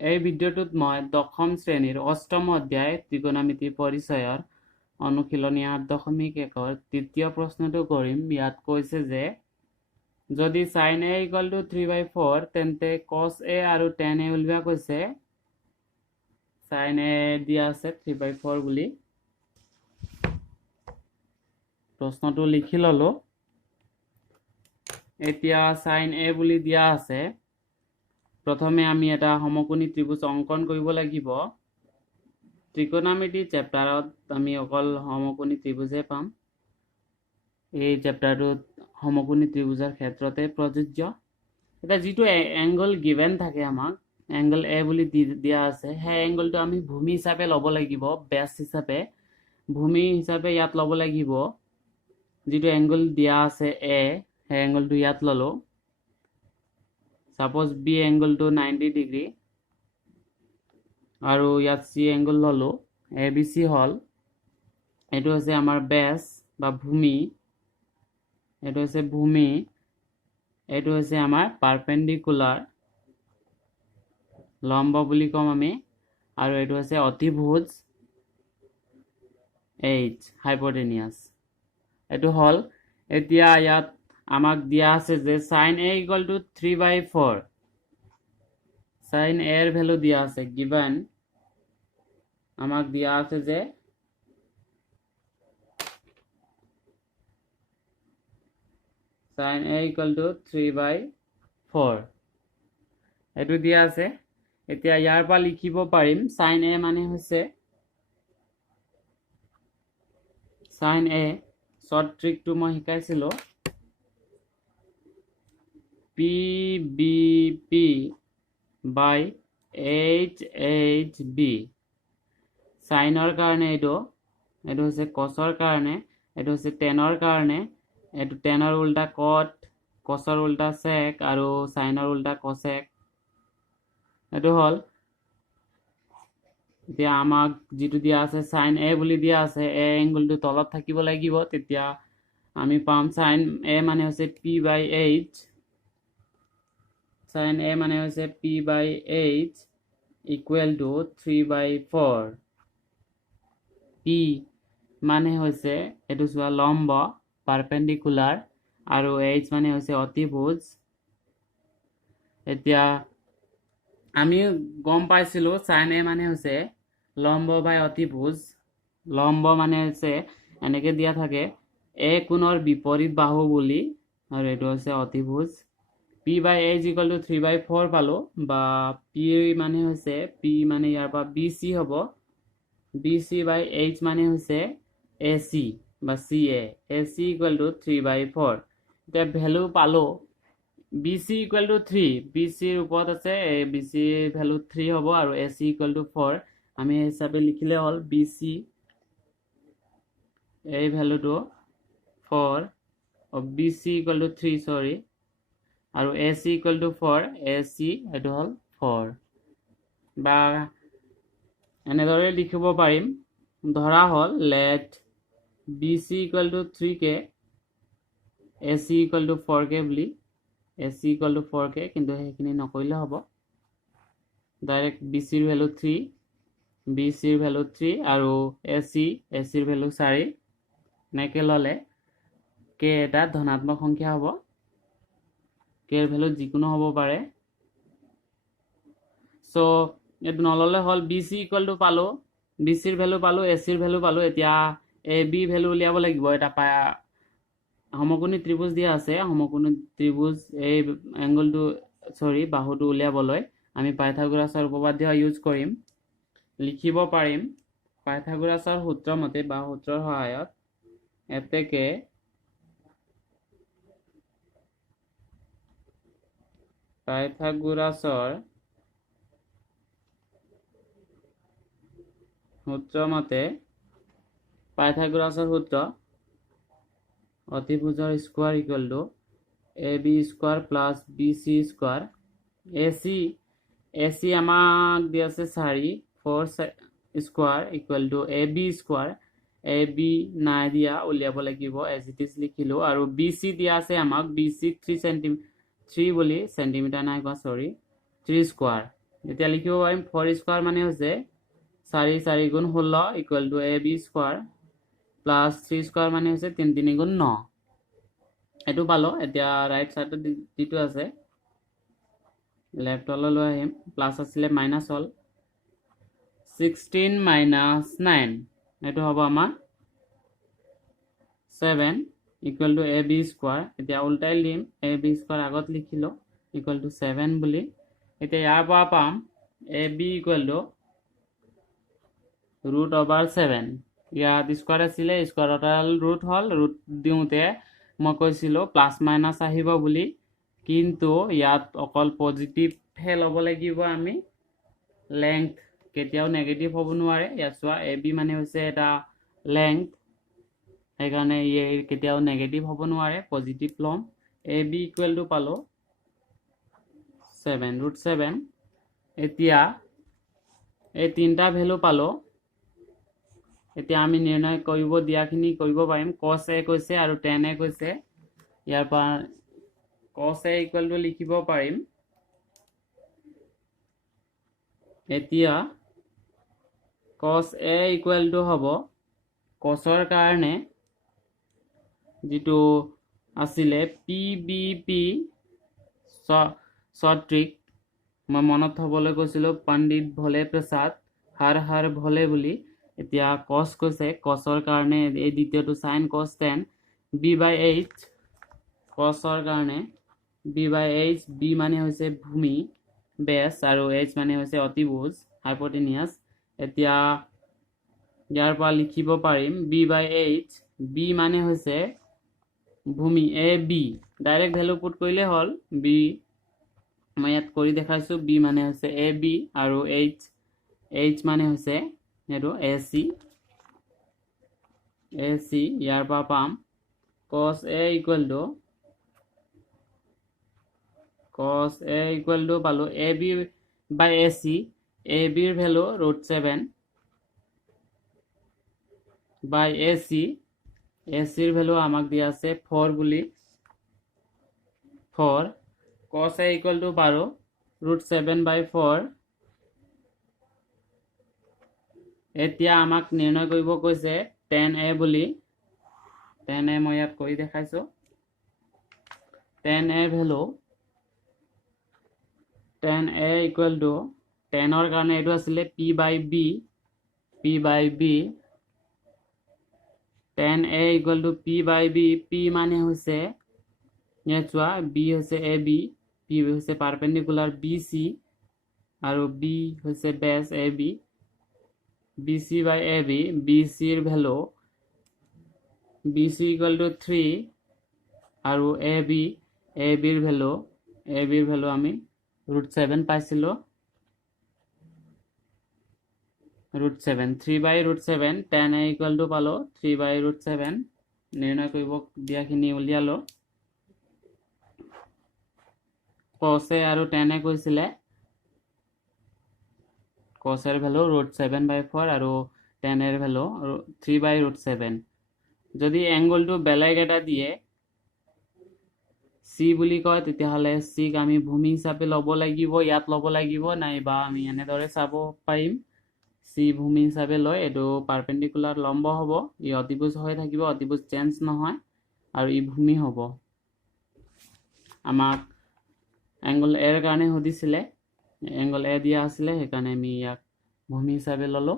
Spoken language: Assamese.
এই ভিডিঅ'টোত মই দশম শ্ৰেণীৰ অষ্টম অধ্যায় ত্ৰিকোণমিতি পৰিচয়ৰ অনুশীলনী 8.1ৰ তৃতীয় প্ৰশ্নটো কৰিম। ইয়াত কৈছে যে যদি sin a = 3/4 তেন্তে cos a আৰু tan a উলিওৱা কৈছে। sin a দিয়া আছে 3/4 বুলি। প্ৰশ্নটো লিখি ললো। এতিয়া sin a বুলি দিয়া আছে। প্ৰথমে আমি এটা সমকোণী ত্ৰিভুজ অঙ্কন কৰিব লাগিব। ত্ৰিকোণমিতি চেপ্টাৰত আমি অকল সমকোণী ত্ৰিভুজে পাম। এই চেপ্টাৰটোত সমকোণী ত্ৰিভুজৰ ক্ষেত্ৰতে প্ৰযোজ্য। এটা যিটো এংগল গিভেন থাকে আমাক, এংগল এ বুলি দিয়া আছে, সেই এংগলটো আমি ভূমি হিচাপে ল'ব লাগিব। বেছ হিচাপে ভূমি হিচাপে ইয়াত ল'ব লাগিব। যিটো এংগল দিয়া আছে এ, সেই এংগলটো ইয়াত ললো। Suppose B angle to 90 degree আৰু ইয়াত C angle ললো। ABC হল, এইটো হৈছে আমাৰ বেছ বা ভূমি, এইটো হৈছে ভূমি, এইটো হৈছে আমাৰ পাৰপেণ্ডিকুলাৰ লম্ব বুলি কম আমি, আৰু এইটো হৈছে অতিভুজ H হাইপোটেনিয়াছ। এইটো হল। এতিয়া ইয়াত আমাক দিয়া আছে যে sin a = 3/4। sin a এর ভ্যালু দিয়া আছে গিভেন, আমাক দিয়া আছে যে sin a = 3/4 এটো দিয়া আছে। এতিয়া ইয়াৰ পৰা লিখিব পাৰিম sin a মানে হৈছে sin a শৰ্ট ট্ৰিকটো মই শিকাইছিলো PBP by HHB। সাইনৰ কাৰণে এইটো হৈছে কসৰ কাৰণে, এইটো হৈছে টেনৰ কাৰণে, এইটো টেনৰ উল্টা কট, কসৰ উল্টা সেক আৰু সাইনৰ উল্টা কসেক। এইটো হল। এতিয়া আমাক যেটো দিয়া আছে sin a বুলি দিয়া আছে, a এংগলটো তলত থাকিব লাগিব। তেতিয়া আমি পাম sin a মানে হৈছে p/h, sin a মানে হৈছে p/h = 3/4। p মানে হৈছে এটো সোয়া লম্ব পারপেন্ডিকুলার, আৰু h মানে হৈছে অতিভুজ। এতিয়া আমি গম পাইছিলো sin a মানে হৈছে লম্ব বাই অতিভুজ। লম্ব মানে হৈছে এনেকে দিয়া থাকে a কোণৰ বিপৰীত বাহু বুলি, আৰু এটো হৈছে অতিভুজ। p/h = 3/4 পালো, বা p মানে হৈছে p মানে ইয়াৰ পৰা bc হ'ব, bc/h মানে হৈছে ac বা ca, ac = 3/4। এতিয়া ভ্যালু পালো bc = 3, bc ৰ ওপৰত আছে, bc ভ্যালু 3 হ'ব, আৰু ac = 4। আমি হিচাপে লিখিলে হল bc এই ভ্যালুটো 4, bc = 3 সরি, আৰু ac = 4, ac এটো হল 4। বা এনেদৰে লিখিব পাৰিম। ধৰা হল let bc = 3 কে ac = 4 কে বুলি, ac = 4 কে, কিন্তু সেইখিনি নকৰিলে হ'ব। ডাইৰেক্ট bc ৰ ভ্যালু 3, bc ৰ ভ্যালু 3 আৰু ac ৰ ভ্যালু 4 নেকে ললে k এটা ধনাত্মক সংখ্যা হ'ব। k এর ভ্যালু যিকোনো হ'ব পাৰে। সো এটো নললে হল bc = পালো, bc ৰ ভ্যালু পালো, ac ৰ ভ্যালু পালো। এতিয়া ab ভ্যালু উলিয়াব লাগিব। এটা সমকোণী ত্ৰিভুজ দিয়া আছে, সমকোণী ত্ৰিভুজ এই এংগলটো বাহুটো উলিয়াবলৈ আমি পাইথাগোৰাছৰ উপপাদ্য ইউজ কৰিম। লিখিব পাৰিম পাইথাগোৰাছৰ সূত্ৰ মতে বা সূত্ৰৰ সহায়ত এতেকে পাইথাগোৰাছৰ সূত্ৰ মতে, পাইথাগোৰাছৰ সূত্ৰ অতিভুজৰ স্কয়ার = ab² + bc²। ac আমাক দিয়া আছে 4, 4 স্কয়ার = ab²। ab নাই দিয়া, উলিয়াব লাগিব, as it is লিখিলো। আৰু bc দিয়া আছে আমাক, bc 3 বুলি, সেন্টিমিটাৰ নাই কোৱা, সৰি, 3 স্কয়াৰ। এতিয়া লিখিব পাৰিম 4 স্কয়াৰ মানে হৈছে 4 4 গুণ 16 equal to ab square plus 3 square মানে হৈছে 3 3 গুণ 9 এটো পালো এতিয়া ৰাইট সাইডত দিটো আছে লেফট হলে লৈ আহিম প্লাস আছিলে মাইনাস হল 16 minus 9 এটো হ'ব আমাৰ 7 equal to ab square এতিয়া উল্টাই লিম ab square আগত লিখিলো equal to 7 বুলি এতিয়া ইয়াৰ পৰা পাম ab equal to root over 7 ইয়াত স্কয়াৰ আছিলে স্কয়াৰৰ root হল root দিওতে মই কৈছিলো প্লাস মাইনাস আহিব বুলি কিন্তু ইয়াত অকল পজিটিভ হে লব লাগিব আমি লেংথ কেতিয়াও নেগেটিভ হ'ব নোৱাৰে ইয়াত চোৱা ab মানে হৈছে এটা লেংথ সেইকাৰণে ইয়ে কেতিয়াও নেগেটিভ হ'ব নোৱাৰে পজিটিভ লম ab ইকুৱেল টু পালো 7 √7 এতিয়া এই তিনটা ভ্যালু পালো এতিয়া আমি নিৰ্ণয় কৰিব দিয়াখিনি কৰিব পাৰিম cos a কৈছে আৰু tan a কৈছে ইয়াৰ পৰা cos a ইকুৱেল টু লিখিব পাৰিম এতিয়া cos a ইকুৱেল টু হ'ব cosৰ কাৰণে যেটো আছিলে pbp সট্ৰিক মই মনত থবলৈ কৈছিলো পণ্ডিত ভলে প্ৰসাদ হৰ হৰ ভলে বুলি এতিয়া cos কৈছে cosৰ কাৰণে এই দ্বিতীয়টো sin cos tan b/h cosৰ কাৰণে b/h b মানে হৈছে ভূমি বেস আৰু h মানে হৈছে অতিভুজ হাইপোটেনিয়াস এতিয়া ইয়াৰ পৰা লিখিব পাৰিম b/h b মানে হৈছে ভূমি ab ডাইৰেক্ট ভ্যালু পুট কৰিলে হল b মই ইয়াত কৰি দেখাইছো b মানে হৈছে ab আৰু h মানে হৈছে এটো ac ইয়াৰ পৰা পাম cos a ইকুৱেল টু পালো ab by ac ab ৰ ভ্যালু √7 by ac ৰ ভ্যালু আমাক দিয়া আছে 4 বুলি 4 cos a ইকুৱেল টু পাৰো √7 by 4 এতিয়া আমাক নিৰ্ণয় কৰিব কৈছে tan a বুলি tan a মই ইয়াত কৰি দেখাইছো tan a value tan a equal to tan ৰ কাৰণে এটো আছিলে p/b tan a equal to p/b p মানে হৈছে ইয়াত চোৱা b হৈছে ab p হৈছে পাৰপেন্ডিকুলাৰ bc আৰু b হৈছে base ab bc by ab bc ৰ ভ্যালু bc ইকুৱেল টু 3 আৰু ab ৰ ভ্যালু আমি √7 পাইছিলো √7 3 by √7 tan a equal to পালো 3 by √7 নিৰ্ণয় কৰিব দিয়াখিনি উলিয়ালো cos a আৰু tan a কৈছিলে cos a ৰ ভ্যালু √7 by 4 আৰু tan a ৰ ভ্যালু 3 by √7 যদি এংগলটো বেলেগ এটা দিয়ে c বুলি কয় তেতিয়া হলে c ক আমি ভূমি হিচাপে লব লাগিব ইয়াত লব লাগিব নাইবা আমি এনেদৰে চাব পাৰিম c ভূমি হিচাপে লয় এটো পাৰপেন্ডিকুলাৰ লম্ব হ'ব ই অতিভুজ হৈ থাকিব অতিভুজ চেঞ্জ নহয় আৰু ই ভূমি হ'ব আমাক এংগল a ৰ কাৰণে সুধিছিলে এংগল a দিয়া আছিল সেইকাৰণে আমি ইয়াক ভূমি হিচাপে ললো